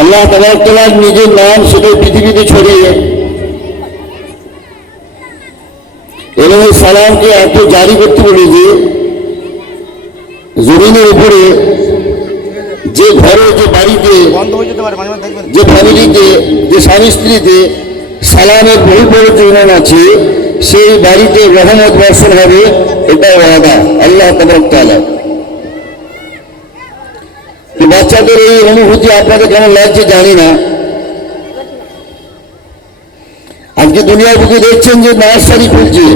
আল্লাহ তাবারক ওয়া তাআলার নিজের নাম সেটা পৃথিবীতে ছড়িয়ে এবং এই সালামকে এত জারি করতে বলেছে জমিনের উপরে যে ঘরে, যে বাড়িতে, যে ফ্যামিলিতে, যে স্বামী স্ত্রীতে সালামের বহু প্রয়োজন আছে, সেই বাড়িতে রহমত বর্ষণ হবে, এটা ওয়াদা আল্লাহ তাবারক ওয়া তাআলা। বাচ্চাদের এই অনুভূতি আপনাদের কেমন লাগছে জানি না। আজকে দুনিয়ার বুকে দেখছেন যে নার্সারি খুলছে,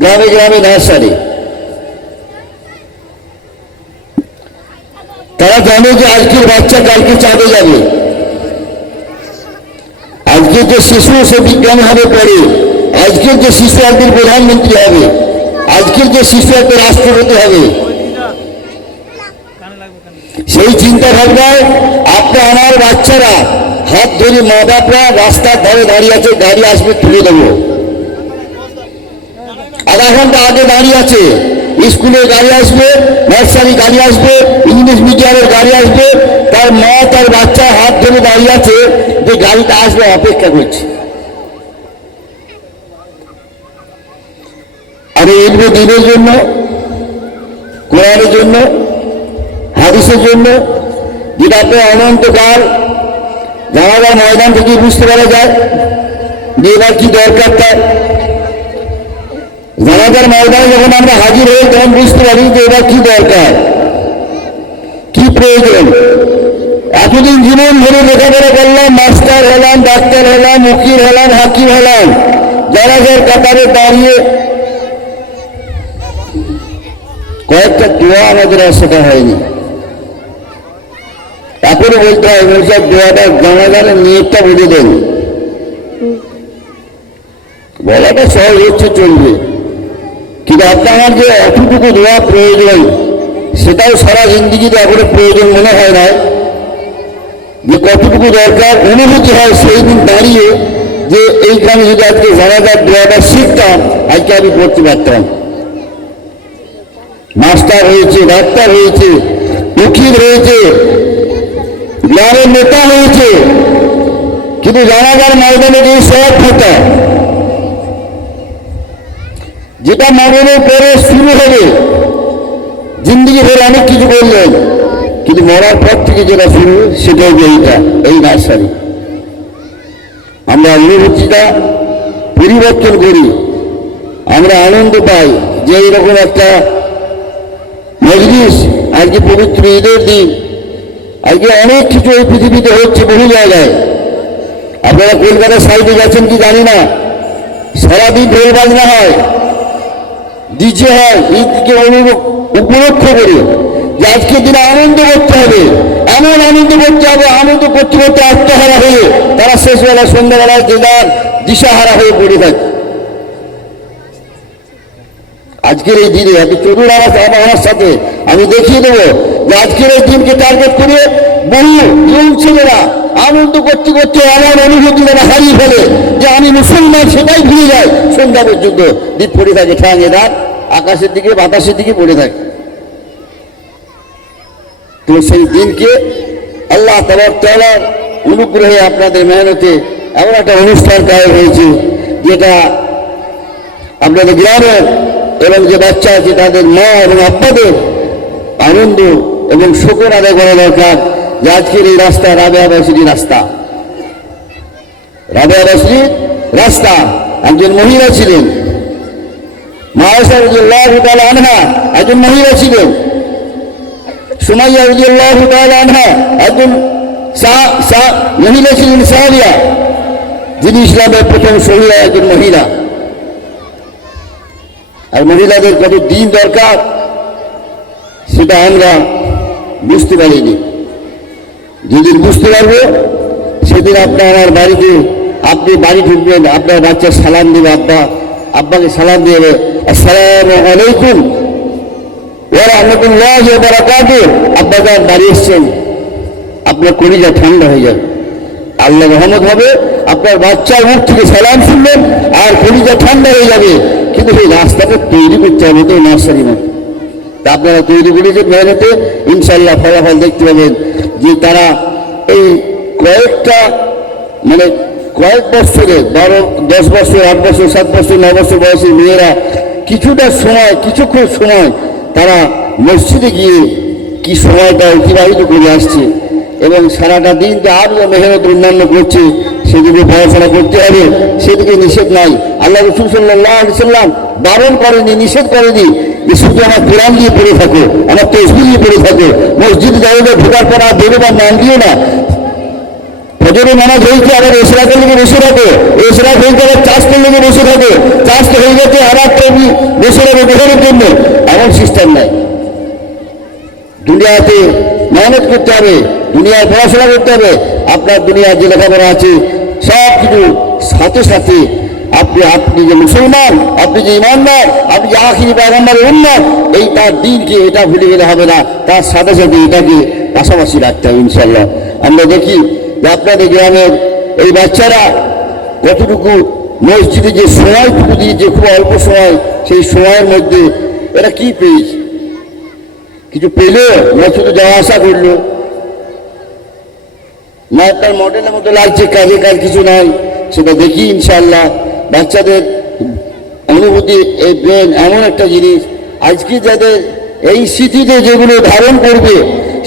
গ্রামে গ্রামে নার্সারি। তারা জানে যে আজকের বাচ্চা কালকে চাঁদে যাবে, আজকের যে শিশু সে বিজ্ঞান হবে পড়ে, আজকের যে শিশু একদিন প্রধানমন্ত্রী হবে, আজকের যে শিশু একটা রাষ্ট্রপতি হবে। সেই চিন্তা ভাবনায় আপনার আমার বাচ্চারা হাত ধরে মা বাপরা রাস্তার ধারে দাঁড়িয়ে আছে, গাড়ি আসবে তুলে দেবো। আধা ঘন্টা আগে দাঁড়িয়ে আছে, স্কুলের গাড়ি আসবে, নার্সারি গাড়ি আসবে, ইংলিশ মিডিয়ামের গাড়ি আসবে, তার মা তার বাচ্চা হাত ধরে দাঁড়িয়ে আছে যে গাড়িটা আসবে, অপেক্ষা করছে। আর এগুলো দিনের জন্য, কোরআনের জন্য, হাদিসের জন্য, যেটা আপনার অনন্তকাল জানাজার ময়দান থেকে বুঝতে পারা যায় যে এবার কি দরকার। তার জানাজার ময়দানে যখন আমরা হাজির হই তখন বুঝতে পারি যে এবার কি দরকার, কি প্রয়োজন। এতদিন জীবন ধরে লেখাপড়া করলাম, মাস্টার হলাম, ডাক্তার হলাম, উকিল হলাম, হাকিম হলাম, জানাজার কাতারে দাঁড়িয়ে কয়েকটা দোয়া আমাদের আর শেখা হয়নি। এখনো বলতে হয় সব দোয়াটা জানাজারের নিয়তটা বুঝে দেন। বলাটা সহজ হচ্ছে, চলবে, কিন্তু আপনার যে এতটুকু দোয়া প্রয়োজন সেটাও সারা জিন্দিগিতে এখনো প্রয়োজন মনে হয় না। যে কতটুকু দরকার অনুভূতি হয় সেই দিন দাঁড়িয়ে যে এইখানে যদি আজকে জানাজার দোয়াটা শিখতাম আজকে আমি পড়তে পারতাম। মাস্টার হয়েছে, ডাক্তার হয়েছে, উকিল হয়েছে, গ্রামের নেতা হয়েছে, কিন্তু জানাজার ময়দানে যে সব ফোটা যেটা মরণের পরে শুরু হবে, জিন্দিগি ভরে অনেক কিছু করলেন, কিন্তু মরার পর থেকে যেটা শুরু সেটা হচ্ছে এইটা, এই নার্সারি। আমরা অনুভূতিটা পরিবর্তন করি, আমরা আনন্দ পাই যে এইরকম একটা মজলিস। আজকে পবিত্র ঈদের দিন, আজকে অনেক কিছু এই পৃথিবীতে হচ্ছে বহু জায়গায়। আপনারা কলকাতার সাইডে গেছেন কি জানি না, সারাদিন ঢোল বাজনা হয়, ডিজে হয়, ঈদকে উপলক্ষ করে যে আজকের দিনে আনন্দ করতে হবে, এমন আনন্দ করতে হবে, আনন্দ করতে করতে আত্মহারা হয়ে তারা শেষবেলা সন্ধ্যাবেলায় যে যার দিশাহারা হয়ে পড়ে থাকে। আজকের এই দিনে আপনি চলুন আমার সাথে, আমি দেখিয়ে দেবো যে আজকের এই দিনকে টার্গেট করে বহু ইয়ং ছেলেরা আনন্দ করতে করতে এমন অনুভূতি তারা হারিয়ে ফেলে যে আমি মুসলমান সেটাই ভুলে যায়। সন্ধ্যা পর্যন্ত দ্বীপ পড়ে থাকে, ঠ্যাঙে দাঁড় আকাশের দিকে বাতাসের দিকে পড়ে থাকে। তো সেই দিনকে আল্লাহ তাবারক ওয়া তাআলার অনুগ্রহে আপনাদের মেহনতে এমন একটা অনুষ্ঠান কায়েম হয়েছে যেটা আপনাদের গ্রামের এবং যে বাচ্চা আছে তাদের মা এবং আব্বাদের আনন্দ এবং শুকর আদায় করা দরকার যে আজকের এই রাস্তা রাবেয়া ভার্সিটির রাস্তা। রাবেয়া ভার্সিটির রাস্তা একজন মহিলা ছিলেন, মা আয়েশা রাদিয়াল্লাহু তাআলা আনহা একজন মহিলা ছিলেন, সুমাইয়া রাদিয়াল্লাহু তাআলা আনহা একজন মহিলা ছিলেন, সাহাবিয়া, যিনি ইসলামের প্রথম শহীদা একজন মহিলা। আর মহিলাদের কত দিন দরকার সেটা আমরা বুঝতে পারিনি। যেদিন বুঝতে পারবো সেদিন আপনার আমার বাড়িতে, আপনি বাড়ি ঢুকবেন, আপনার বাচ্চা সালাম দেবে, আব্বাকে সালাম দেবে, আসসালামু আলাইকুম ওয়া রাহমাতুল্লাহি ওয়া বারাকাতুহু। আব্বা যান বাড়ি এসছেন, আপনার কলিজা ঠান্ডা হয়ে যাবে, আল্লাহ রহমত হবে, আপনার বাচ্চার মুখ থেকে সালাম শুনলেন আর কলিজা ঠান্ডা হয়ে যাবে। কিন্তু সেই রাস্তাটা তৈরি করতে হবে তো নার্সারি মতো। তা আপনারা তৈরি করেছেন মেহনতে, ইনশাল্লাহ ফলাফল দেখতে পাবেন। যে তারা এই কয়েকটা মানে কয়েক বছরে 10 বছর 8 বছর 7 বছর 9 বছর বয়সী মেয়েরা কিছুক্ষণ সময় তারা মসজিদে গিয়ে কি সময়টা অতিবাহিত করে আসছে এবং সারাটা দিন যে আরও মেহনত অন্যান্য করছে সেদিকে পড়াশোনা করতে হবে, সেদিকে নিষেধ নাই। আল্লাহ রাসূল সাল্লাল্লাহু আলাইহি ওয়াসাল্লাম বারণ করেনি, নিষেধ করেনি যে শুধু আমার কোরআন দিয়ে পড়ে থাকো, আমার তাসবিহ দিয়ে পড়ে থাকো, মসজিদে যাওয়া ঢোকার পর আর বেরোবার নাম দিও না। ফজরের নামাজ হয়েছে আবার ইশরাকের লেগে বসে থাকো, ইশরাক হয়েছে আবার চাষের লেগে বসে থাকো, চাষ হয়ে গেছে আবার তুমি বসে থাকো বেরোনোর জন্য, এমন সিস্টেম নাই। দুনিয়াতে মেহনত করতে হবে, দুনিয়ায় পড়াশোনা করতে হবে, আপনার দুনিয়ার যে লেখাপড়া আছে সব কিছু সাথে সাথে আপনি যে মুসলমান, আপনি যে ইমানদার, আপনি যে আখিরি পয়গম্বরের উম্মত, এই তার দিনকে এটা ভুলে গেলে হবে না, তার সাথে সাথে এটাকে পাশাপাশি রাখতে হবে ইনশাল্লাহ। আমরা দেখি যে আপনাদের গ্রামের এই বাচ্চারা কতটুকু মসজিদে যে সময়টুকু দিয়েছে, খুব অল্প সময়, সেই সময়ের মধ্যে এরা কি পেয়েছে? কিছু পেল না শুধু যাওয়া আসা করলো না? তার মডেলের মতো লাগছে, কাজে কাজ কিছু নাই, সেটা দেখি ইনশাল্লাহ। বাচ্চাদের অনুভূতি, এই ব্রেন এমন একটা জিনিস, আজকে যাদের এই স্মৃতিতে যেগুলো ধারণ করবে,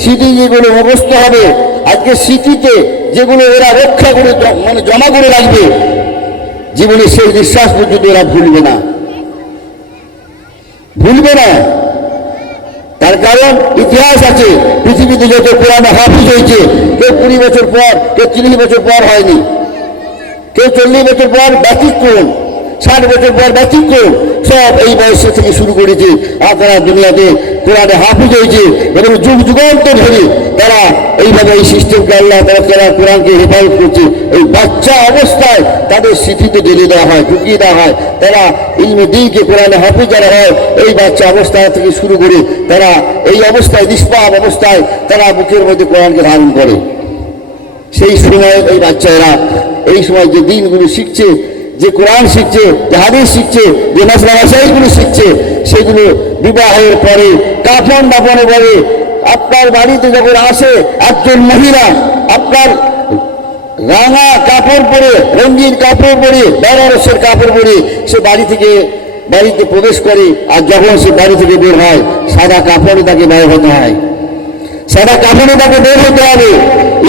স্মৃতি যেগুলো মুখস্থ হবে, আজকে স্মৃতিতে যেগুলো এরা রক্ষা করে মানে জমা করে রাখবে, জীবনে সেই বিশ্বাস পর্যন্ত এরা ভুলবে না। তার কারণ ইতিহাস আছে, পৃথিবীতে যত কোরআনে হাফিজ হয়েছে, কেউ 20 বছর পর, কেউ 30 বছর পর হয়নি, কেউ 40 বছর পর ব্যতিক্রম, 60 বছর পর ব্যতিক্রম, সব এই বয়সে থেকে শুরু করেছে। আপনারা দুনিয়াতে কোরআনে হাফিজ হয়েছে এবং যুগ যুগান্তর ধরে তারা এইভাবে এই সিস্টেমকে আল্লাহ তারা কোরআনকে হেফাজত করছে। এই বাচ্চা অবস্থায় তাদের স্মৃতিতে ঢেলে দেওয়া হয়, ঢুকিয়ে দেওয়া হয়। তারা ইলমে দ্বীনকে কোরআনে হাফিজ যারা হয়, এই বাচ্চা অবস্থা থেকে শুরু করে তারা এই অবস্থায়, নিষ্পাপ অবস্থায় তারা বুকের মধ্যে কোরআনকে ধারণ করে। সেই সময় এই বাচ্চারা এই সময় যে দিনগুলো শিখছে, যে কোরআন শিখছে, যে হাদিস শিখছে, যে মাসলা মাসাইলগুলো শিখছে, সেগুলো বিবাহের পরে কাফন দাফনের পরে আপনার বাড়িতে যখন আসে একজন মহিলা, আপনার রাঙা কাপড় পরে, রঙিন কাপড় পরে, বেনারসের কাপড় পরে সে বাড়িতে প্রবেশ করে, আর যখন সে বাড়ি থেকে বের হয় সাদা কাপড়ে তাকে বের হতে হয়, সাদা কাপড়ে তাকে বের হতে হবে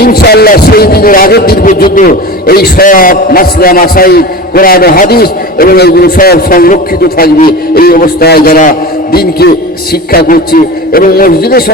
ইনশাআল্লাহ। সেই দিনের আগের দিন পর্যন্ত এই সব মাসলা মাসাইল, কোরআন হাদিস এবং এইগুলো সব সংরক্ষিত থাকবে। এই অবস্থায় যারা দিনকে শিক্ষা করছে এবং মসজিদের